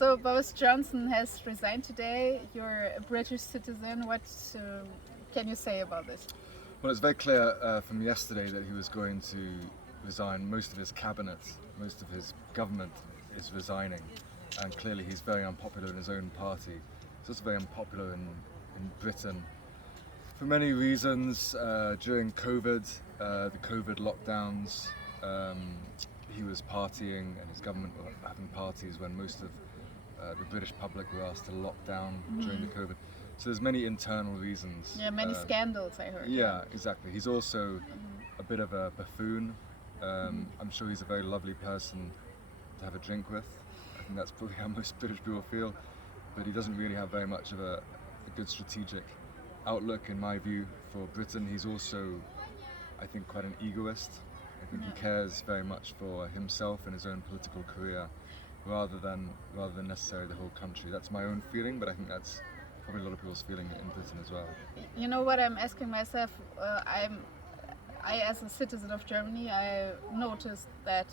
So Boris Johnson has resigned today. You're a British citizen. What can you say about this? Well, it's very clear from yesterday that he was going to resign. Most of his cabinet, most of his government is resigning, and clearly he's very unpopular in his own party. He's also very unpopular in Britain for many reasons. During COVID, the COVID lockdowns, he was partying, and his government were having parties when most of the British public were asked to lock down during the COVID. So there's many internal reasons. Yeah, many scandals, I heard. Yeah, exactly. He's also a bit of a buffoon. I'm sure he's a very lovely person to have a drink with. I think that's probably how most British people feel. But he doesn't really have very much of a good strategic outlook, in my view, for Britain. He's also, I think, quite an egoist. I think he cares very much for himself and his own political career, rather than necessarily the whole country. That's my own feeling, but I think that's probably a lot of people's feeling in Britain as well. You know what I'm asking myself? I, as a citizen of Germany, I noticed that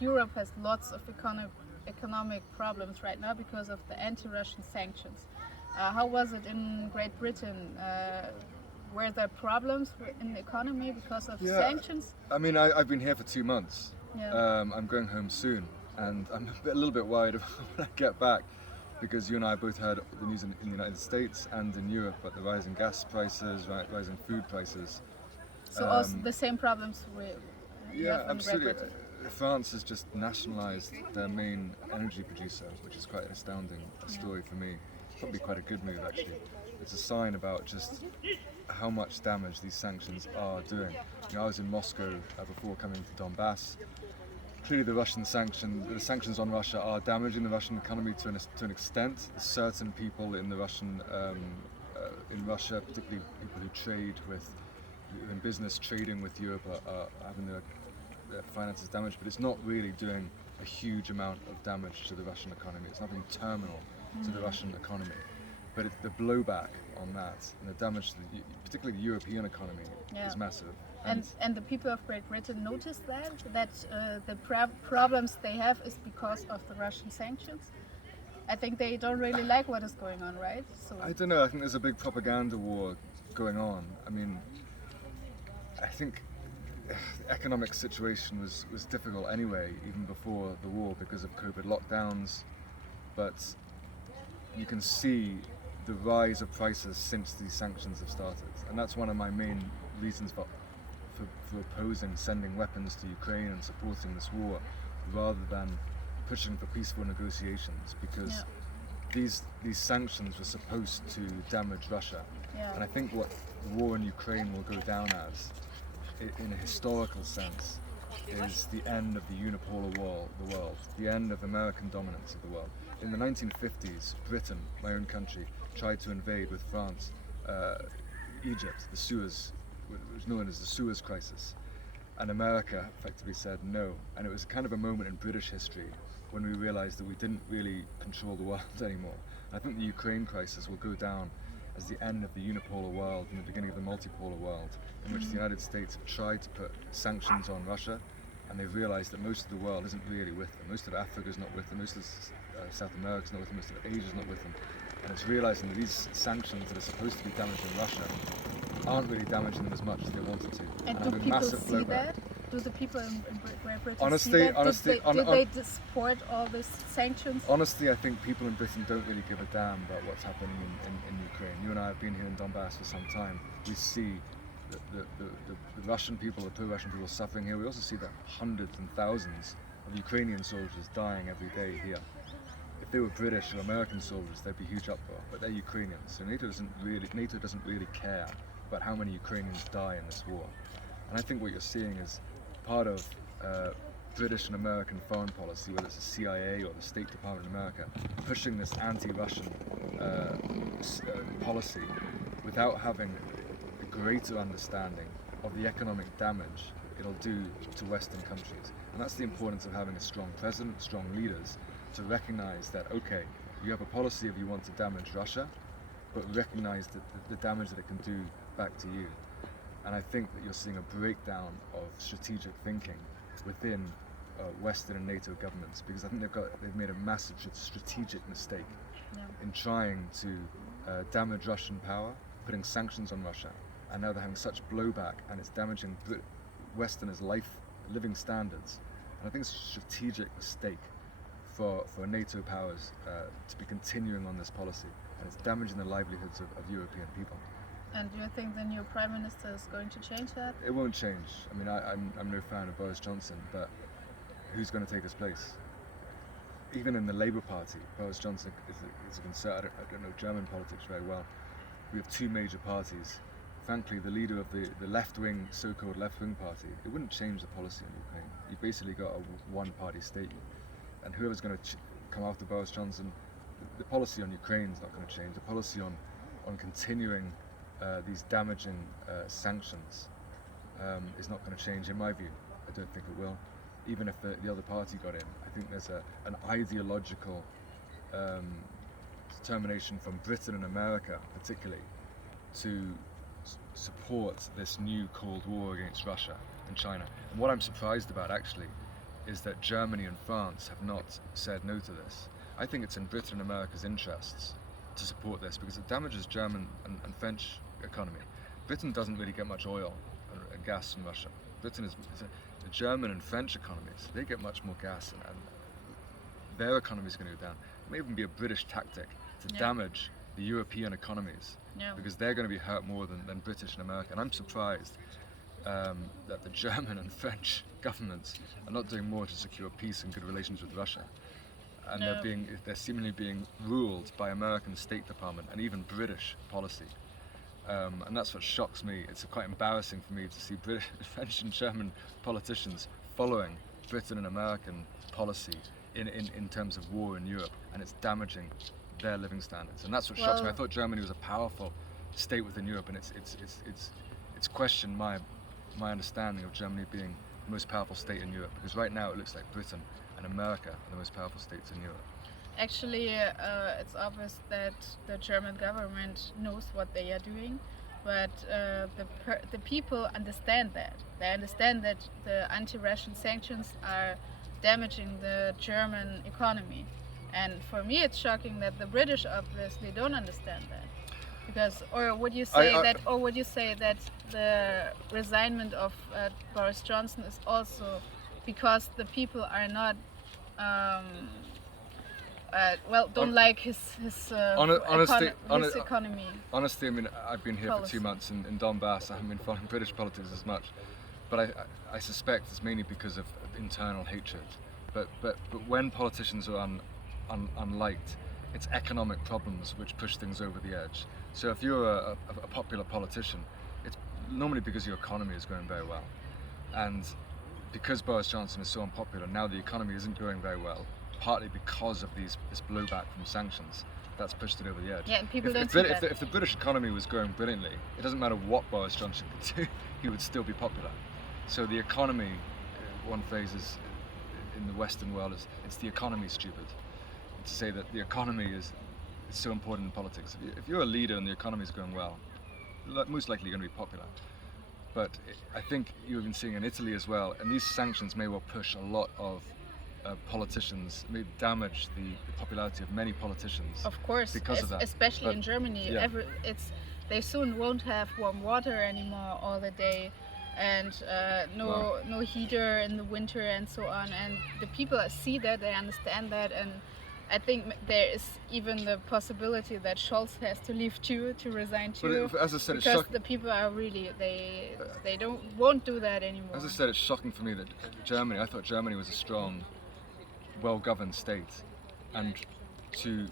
Europe has lots of economic problems right now because of the anti-Russian sanctions. How was it in Great Britain? Were there problems in the economy because of sanctions? I mean, I've been here for 2 months. Yeah. I'm going home soon, and I'm a little bit worried about when I get back, because you and I both heard the news in the United States and in Europe about the rising gas prices, rising food prices. So also the same problems you have in absolutely. Great Britain. France has just nationalised their main energy producer, which is quite an astounding story for me. Probably quite a good move, actually. It's a sign about just how much damage these sanctions are doing. You know, I was in Moscow before coming to Donbass. Clearly, the sanctions on Russia are damaging the Russian economy to an extent. Certain people in Russia, particularly people who trade in business, trading with Europe, are having their finances damaged. But it's not really doing a huge amount of damage to the Russian economy. It's nothing terminal to the Russian economy. But the blowback on that and the damage to particularly the European economy is massive. And the people of Great Britain notice that the problems they have is because of the Russian sanctions. I think they don't really like what is going on, right? So I don't know. I think there's a big propaganda war going on. I mean, I think the economic situation was difficult anyway, even before the war, because of COVID lockdowns. But you can see the rise of prices since these sanctions have started, and that's one of my main reasons for opposing sending weapons to Ukraine and supporting this war, rather than pushing for peaceful negotiations, because these sanctions were supposed to damage Russia. And I think what the war in Ukraine will go down as, in a historical sense, is the end of the unipolar world, the end of American dominance of the world. In the 1950s, Britain, my own country, tried to invade with France Egypt, the Suez, which was known as the Suez Crisis, and America effectively said no. And it was kind of a moment in British history when we realized that we didn't really control the world anymore. And I think the Ukraine crisis will go down as the end of the unipolar world and the beginning of the multipolar world, in which the United States have tried to put sanctions on Russia, and they've realized that most of the world isn't really with them. Most of Africa is not with them, most of South America is not with them, most of Asia is not with them. And it's realizing that these sanctions that are supposed to be damaging Russia aren't really damaging them as much as they wanted to. And do people see that? Do the people in Great Britain Honestly, see that? honestly, do they support all these sanctions? Honestly, I think people in Britain don't really give a damn about what's happening in Ukraine. You and I have been here in Donbass for some time. We see the Russian people, the pro-Russian people suffering here. We also see the hundreds and thousands of Ukrainian soldiers dying every day here. If they were British or American soldiers, there'd be huge uproar, but they're Ukrainians. So NATO doesn't really care about how many Ukrainians die in this war. And I think what you're seeing is part of British and American foreign policy, whether it's the CIA or the State Department of America, pushing this anti-Russian policy without having a greater understanding of the economic damage it'll do to Western countries. And that's the importance of having a strong president, strong leaders, to recognize that, okay, you have a policy if you want to damage Russia, but recognize the damage that it can do back to you. And I think that you're seeing a breakdown of strategic thinking within Western and NATO governments, because I think they've made a massive strategic mistake Yeah. in trying to damage Russian power, putting sanctions on Russia, and now they're having such blowback, and it's damaging Westerners' living standards. And I think it's a strategic mistake for NATO powers to be continuing on this policy, and it's damaging the livelihoods of European people. And do you think the new Prime Minister is going to change that? It won't change. I mean, I'm no fan of Boris Johnson, but who's going to take his place? Even in the Labour Party, Boris Johnson is a conservative. I don't know German politics very well. We have two major parties. Frankly, the leader of the left-wing, so-called left-wing party, it wouldn't change the policy in Ukraine. You've basically got a one-party state, and whoever's going to come after Boris Johnson, the policy on Ukraine is not going to change. The policy on continuing these damaging sanctions is not going to change, in my view. I don't think it will. Even if the other party got in, I think there's an ideological determination from Britain and America, particularly, to support this new Cold War against Russia and China. And what I'm surprised about, actually, is that Germany and France have not said no to this. I think it's in Britain and America's interests to support this, because it damages German and French economy. Britain doesn't really get much oil and gas from Russia. Britain is the German and French economies, they get much more gas, and their economy is going to go down. It may even be a British tactic to damage the European economies, because they're going to be hurt more than British and America. And I'm surprised that the German and French governments are not doing more to secure peace and good relations with Russia. And they're seemingly being ruled by American State Department and even British policy. And that's what shocks me. It's quite embarrassing for me to see British, French and German politicians following Britain and American policy in terms of war in Europe, and it's damaging their living standards. And that's what shocks me. I thought Germany was a powerful state within Europe, and it's questioned my understanding of Germany being the most powerful state in Europe, because right now it looks like Britain and America are the most powerful states in Europe. Actually, it's obvious that the German government knows what they are doing, but the people understand that. They understand that the anti-Russian sanctions are damaging the German economy. And for me, it's shocking that the British obviously don't understand that. Because, or would you say that the resignment of Boris Johnson is also because the people are not don't like his economy. Honestly, I mean, I've been here for 2 months in Donbass. I haven't been following British politics as much, but I suspect it's mainly because of internal hatred. But when politicians are unliked, it's economic problems which push things over the edge. So if you're a popular politician, it's normally because your economy is going very well, and because Boris Johnson is so unpopular, now the economy isn't going very well, partly because of this blowback from sanctions. That's pushed it over the edge. Yeah, and people don't see that. If the British economy was going brilliantly, it doesn't matter what Boris Johnson could do, he would still be popular. So the economy, one phrase is in the Western world, is it's the economy stupid. To say that the economy is so important in politics. If you're a leader and the economy is going well, most likely you're going to be popular. But I think you've been seeing in Italy as well, and these sanctions may well push a lot of politicians, may damage the popularity of many politicians. Of course, because of that. Especially in Germany, they soon won't have warm water anymore all the day, and no heater in the winter and so on. And the people see that, they understand that, and I think there is even the possibility that Scholz has to leave too, to resign too. But as I said, because the people are really they won't do that anymore. As I said, it's shocking for me that I thought Germany was a strong, well-governed state, and to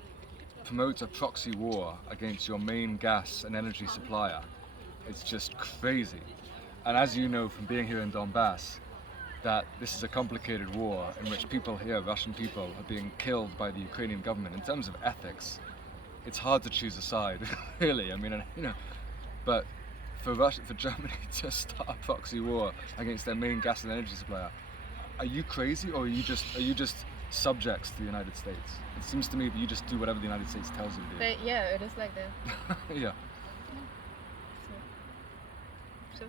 promote a proxy war against your main gas and energy supplier, it's just crazy. And as you know from being here in Donbass, that this is a complicated war in which people here, Russian people, are being killed by the Ukrainian government. In terms of ethics, it's hard to choose a side, really. I mean, but for Germany to start a proxy war against their main gas and energy supplier, are you crazy, or are you just subjects to the United States? It seems to me that you just do whatever the United States tells you to do. Yeah, it is like that. Yeah. So